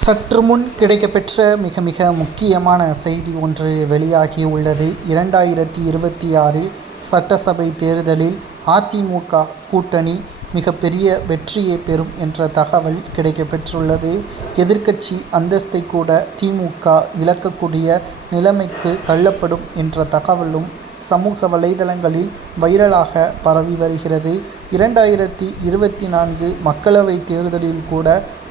சற்று முன் கிடைக்கப்பெற்ற மிக மிக முக்கியமான செய்தி ஒன்று வெளியாகியுள்ளது. 2026 சட்டசபை தேர்தலில் அதிமுக கூட்டணி மிகப்பெரிய வெற்றியை பெறும் என்ற தகவல் கிடைக்கப்பெற்றுள்ளது. எதிர்க்கட்சி அந்தஸ்தை கூட திமுக இழக்கக்கூடிய நிலைமைக்கு தள்ளப்படும் என்ற தகவலும் சமூக வலைதளங்களில் வைரலாக பரவி வருகிறது. 2024 மக்களவைத் தேர்தலில் கூட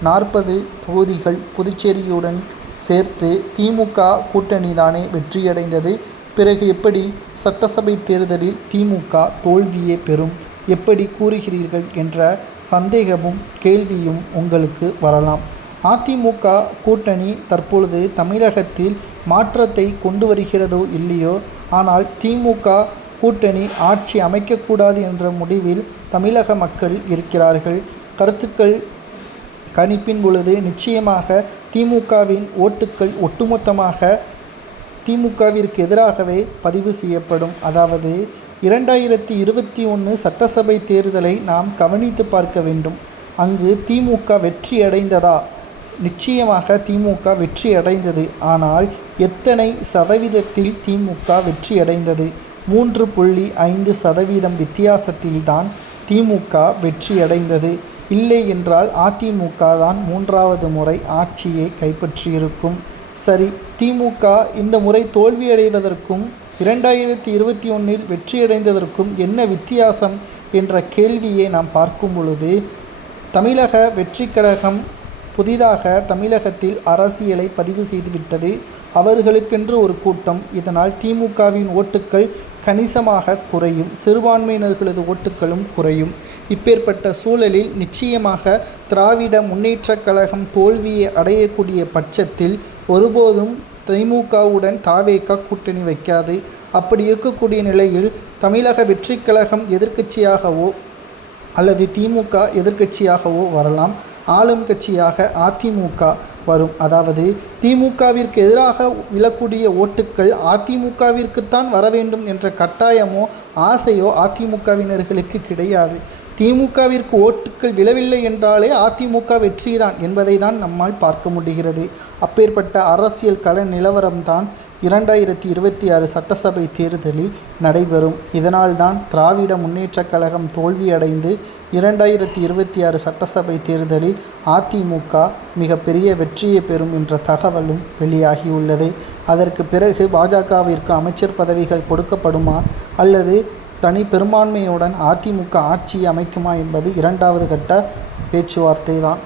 40 தொகுதிகள் புதுச்சேரியுடன் சேர்த்து திமுக கூட்டணிதானே வெற்றியடைந்தது. பிறகு எப்படி சட்டசபை தேர்தலில் திமுக தோல்வியே பெறும், எப்படி கூறுகிறீர்கள் என்ற சந்தேகமும் கேள்வியும் உங்களுக்கு வரலாம். அதிமுக கூட்டணி தற்பொழுது தமிழகத்தில் மாற்றத்தை கொண்டு வருகிறதோ இல்லையோ, ஆனால் திமுக கூட்டணி ஆட்சி அமைக்கக்கூடாது என்ற முடிவில் தமிழக மக்கள் இருக்கிறார்கள். கருத்துக்கள் கணிப்பின் பொழுது நிச்சயமாக திமுகவின் ஓட்டுக்கள் ஒட்டுமொத்தமாக திமுகவிற்கு எதிராகவே பதிவு செய்யப்படும். அதாவது 2021 சட்டசபை தேர்தலை நாம் கவனித்து பார்க்க வேண்டும். அங்கு திமுக வெற்றி அடைந்ததா? நிச்சயமாக திமுக வெற்றி அடைந்தது. ஆனால் எத்தனை சதவீதத்தில் திமுக வெற்றி அடைந்தது? 3.5% வித்தியாசத்தில்தான் திமுக வெற்றி அடைந்தது. இல்லை என்றால் அதிமுக தான் 3வது முறை ஆட்சியை கைப்பற்றியிருக்கும். சரி, திமுக இந்த முறை தோல்வியடைவதற்கும் 2021 வெற்றியடைந்ததற்கும் என்ன வித்தியாசம் என்ற கேள்வியை நாம் பார்க்கும் பொழுது, தமிழக வெற்றி கழகம் புதிதாக தமிழகத்தில் அரசியலை பதிவு செய்துவிட்டது. அவர்களுக்கென்று ஒரு கூட்டம். இதனால் திமுகவின் ஓட்டுக்கள் கணிசமாக குறையும், சிறுபான்மையினர்களது ஓட்டுக்களும் குறையும். இப்பேற்பட்ட சூழலில் நிச்சயமாக திராவிட முன்னேற்றக் கழகம் தோல்வியை அடையக்கூடிய பட்சத்தில் ஒருபோதும் திமுகவுடன் தாவேகா கூட்டணி வைக்காது. அப்படி இருக்கக்கூடிய நிலையில் தமிழக வெற்றி கழகம் எதிர்க்கட்சியாகவோ அல்லது திமுக எதிர்க்கட்சியாகவோ வரலாம். ஆளும் கட்சியாக அதிமுக வரும். அதாவது திமுகவிற்கு எதிராக விழக்கூடிய ஓட்டுக்கள் அதிமுகவிற்குத்தான் வர வேண்டும் என்ற கட்டாயமோ ஆசையோ அதிமுகவினர்களுக்கு கிடையாது. திமுகவிற்கு ஓட்டுக்கள் விழவில்லை என்றாலே அதிமுக வெற்றிதான் என்பதை தான் நம்மால் பார்க்க முடிகிறது. அப்பேற்பட்ட அரசியல் கள நிலவரம்தான் 2026 சட்டசபை தேர்தலில் நடைபெறும். இதனால்தான் திராவிட முன்னேற்றக் கழகம் தோல்வியடைந்து 2026 சட்டசபை தேர்தலில் அதிமுக மிகப்பெரிய வெற்றியை பெறும் என்ற தகவலும் வெளியாகியுள்ளது. அதற்கு பிறகு பாஜகவிற்கு அமைச்சர் பதவிகள் கொடுக்கப்படுமா அல்லது தனி பெரும்பான்மையுடன் அதிமுக ஆட்சியை அமைக்குமா என்பது 2வது கட்ட பேச்சுவார்த்தை தான்.